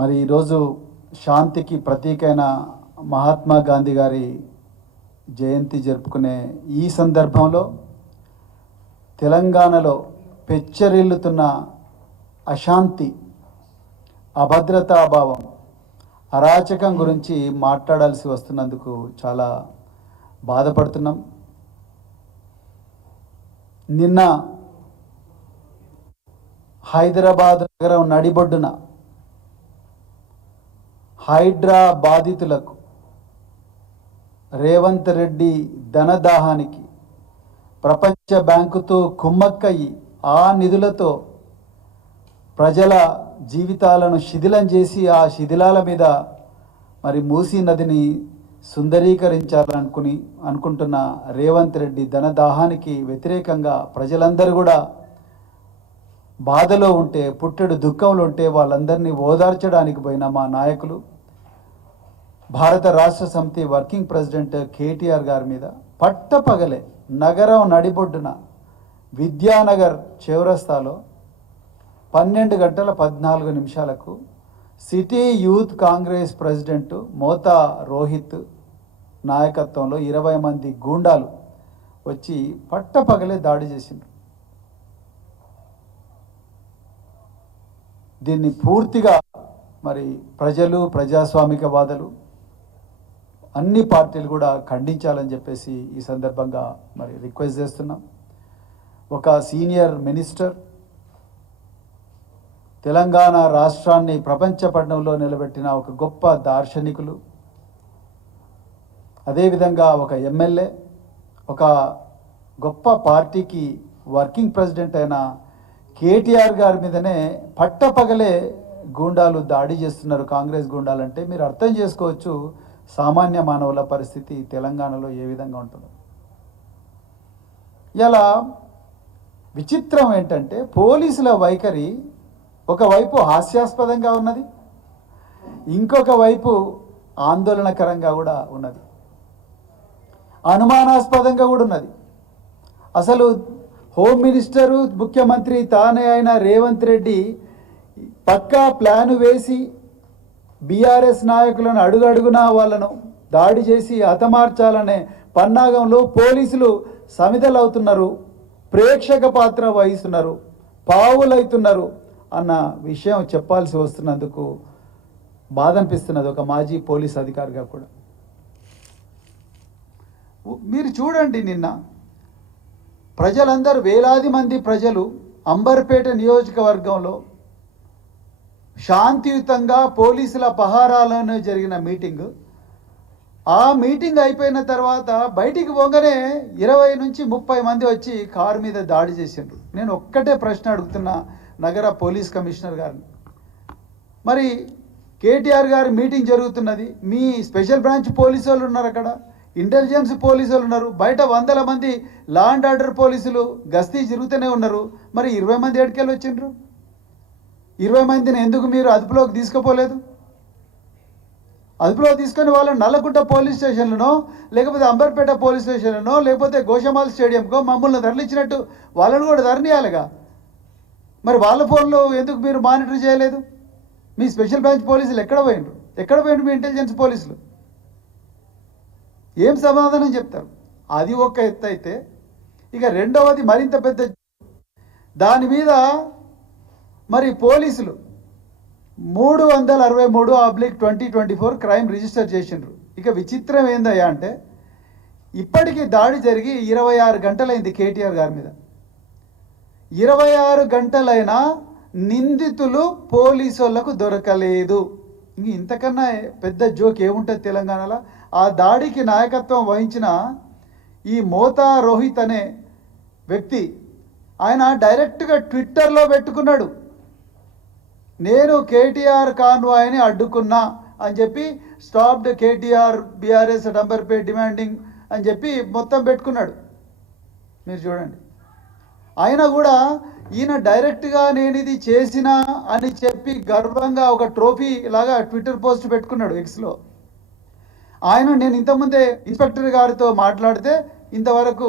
మరి ఈరోజు శాంతికి ప్రతీకైన మహాత్మా గాంధీ గారి జయంతి జరుపుకునే ఈ సందర్భంలో తెలంగాణలో పెచ్చరిల్లుతున్న అశాంతి, అభద్రతా అభావం, అరాచకం గురించి మాట్లాడాల్సి వస్తున్నందుకు చాలా బాధపడుతున్నాం. నిన్న హైదరాబాద్ నగరం నడిబొడ్డున హైడ్రా బాధితులకు రేవంత్ రెడ్డి ధనదాహానికి ప్రపంచ బ్యాంకుతో కుమ్మక్కయి ఆ నిధులతో ప్రజల జీవితాలను శిథిలం చేసి ఆ శిథిలాల మీద మరి మూసీ నదిని అనుకుంటున్న రేవంత్ రెడ్డి ధనదాహానికి వ్యతిరేకంగా ప్రజలందరూ కూడా బాధలో ఉంటే, పుట్టెడు దుఃఖంలో ఉంటే వాళ్ళందరినీ ఓదార్చడానికి పోయిన మా నాయకులు భారత రాష్ట్ర సమితి వర్కింగ్ ప్రెసిడెంట్ కేటీఆర్ గారి మీద పట్టపగలే నగరం నడిబొడ్డున విద్యానగర్ చౌరస్తాలో 12:14 సిటీ యూత్ కాంగ్రెస్ ప్రెసిడెంట్ మోతా రోహిత్ నాయకత్వంలో 20 మంది గూండాలు వచ్చి పట్టపగలే దాడి చేసిండ్రు. దీన్ని పూర్తిగా మరి ప్రజలు, ప్రజాస్వామికవాదులు, అన్ని పార్టీలు కూడా ఖండించాలని చెప్పేసి ఈ సందర్భంగా మరి రిక్వెస్ట్ చేస్తున్నాం. ఒక సీనియర్ మినిస్టర్, తెలంగాణ రాష్ట్రాన్ని ప్రపంచ పటంలో నిలబెట్టిన ఒక గొప్ప దార్శనికులు, అదేవిధంగా ఒక ఎమ్మెల్యే, ఒక గొప్ప పార్టీకి వర్కింగ్ ప్రెసిడెంట్ అయిన కేటీఆర్ గారి మీదనే పట్టపగలే గూండాలు దాడి చేస్తున్నారు. కాంగ్రెస్ గూండాలు అంటే మీరు అర్థం చేసుకోవచ్చు సామాన్య మానవుల పరిస్థితి తెలంగాణలో ఏ విధంగా ఉంటుందో. ఇలా విచిత్రం ఏంటంటే పోలీసుల వైఖరి ఒకవైపు హాస్యాస్పదంగా ఉన్నది, ఇంకొక వైపు ఆందోళనకరంగా కూడా ఉన్నది, అనుమానాస్పదంగా కూడా ఉన్నది. అసలు హోమ్ మినిస్టరు, ముఖ్యమంత్రి తానే అయిన రేవంత్ రెడ్డి పక్కా ప్లాను వేసి బీఆర్ఎస్ నాయకులను అడుగడుగునా వాళ్ళను దాడి చేసి హతమార్చాలనే పన్నాగంలో పోలీసులు సమిధలవుతున్నారు, ప్రేక్షక పాత్ర వహిస్తున్నారు, పావులవుతున్నారు అన్న విషయం చెప్పాల్సి వస్తున్నందుకు బాధ అనిపిస్తున్నది ఒక మాజీ పోలీస్ అధికారిగా కూడా. మీరు చూడండి, నిన్న ప్రజలందరూ, వేలాది మంది ప్రజలు అంబర్పేట నియోజకవర్గంలో శాంతియుతంగా పోలీసుల పహారాలను జరిగిన మీటింగ్, ఆ మీటింగ్ అయిపోయిన తర్వాత బయటికి పోగానే 20 నుంచి 30 మంది వచ్చి కారు మీద దాడి చేసిండ్రు. నేను ఒక్కటే ప్రశ్న అడుగుతున్నా నగర పోలీస్ కమిషనర్ గారిని, మరి కేటీఆర్ గారి మీటింగ్ జరుగుతున్నది, మీ స్పెషల్ బ్రాంచ్ పోలీసు వాళ్ళు ఉన్నారు, అక్కడ ఇంటెలిజెన్స్ పోలీసు వాళ్ళు ఉన్నారు, బయట 100 మంది లా అండ్ ఆర్డర్ పోలీసులు గస్తీ జరుగుతూనే ఉన్నారు, మరి 20 మంది ఎక్కడికెళ్ళి వచ్చిండ్రు? 20 మందిని ఎందుకు మీరు అదుపులోకి తీసుకుపోలేదు? అదుపులోకి తీసుకొని వాళ్ళని నల్లకుంట పోలీస్ స్టేషన్లనో, లేకపోతే అంబర్పేట పోలీస్ స్టేషన్లనో, లేకపోతే గోషమాల్ స్టేడియంకో మమ్మల్ని తరలించినట్టు వాళ్ళని కూడా తరలియాలిగా. మరి వాళ్ళ ఫోన్లో ఎందుకు మీరు మానిటర్ చేయలేదు? మీ స్పెషల్ బ్రాంచ్ పోలీసులు ఎక్కడ పోయిండ్రు మీ ఇంటెలిజెన్స్ పోలీసులు? ఏం సమాధానం చెప్తారు? అది ఒక ఎత్తు అయితే, ఇక రెండవది మరింత పెద్ద, దాని మీద మరి పోలీసులు 363/2024 క్రైమ్ రిజిస్టర్ చేసిండ్రు. ఇక విచిత్రం ఏందయ్యా అంటే, ఇప్పటికీ దాడి జరిగి 26 గంటలైంది కేటీఆర్ గారి మీద. 26 గంటలైనా నిందితులు పోలీసు వాళ్ళకు దొరకలేదు. ఇంతకన్నా పెద్ద జోక్ ఏముంటుంది తెలంగాణలో? ఆ దాడికి నాయకత్వం వహించిన ఈ మోతా రోహిత్ అనే వ్యక్తి, ఆయన డైరెక్ట్గా ట్విట్టర్లో పెట్టుకున్నాడు, నేను కేటీఆర్ కాన్వాయ్ని అడ్డుకున్నా అని చెప్పి, stopped KTR BRS Amberpet demanding అని చెప్పి మొత్తం పెట్టుకున్నాడు. మీరు చూడండి, ఆయన కూడా ఈయన డైరెక్ట్గా నేను ఇది చేసినా అని చెప్పి గర్వంగా ఒక ట్రోఫీ లాగా ట్విట్టర్ పోస్ట్ పెట్టుకున్నాడు ఎక్స్లో. నేను ఇంతకుముందే ఇన్స్పెక్టర్ గారితో మాట్లాడితే ఇంతవరకు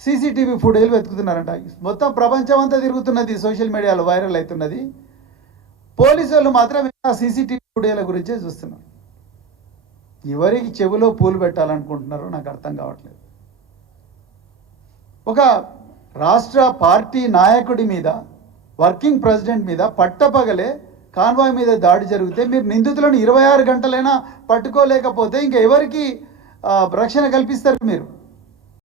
సీసీటీవీ ఫుటేజ్లు వెతుకుతున్నారంట. మొత్తం ప్రపంచం అంతా తిరుగుతున్నది, సోషల్ మీడియాలో వైరల్ అవుతున్నది. పోలీసు వాళ్ళు మాత్రం ఆ సీసీటీవీ ఫుటేల గురించే చూస్తున్నారు. ఎవరికి చెవిలో పూలు పెట్టాలనుకుంటున్నారో నాకు అర్థం కావట్లేదు. ఒక రాష్ట్ర పార్టీ నాయకుడి మీద, వర్కింగ్ ప్రెసిడెంట్ మీద పట్టపగలే కాన్వాయ్ మీద దాడి జరిగితే మీరు నిందితులను 26 గంటలైనా పట్టుకోలేకపోతే ఇంకా ఎవరికి రక్షణ కల్పిస్తారు మీరు?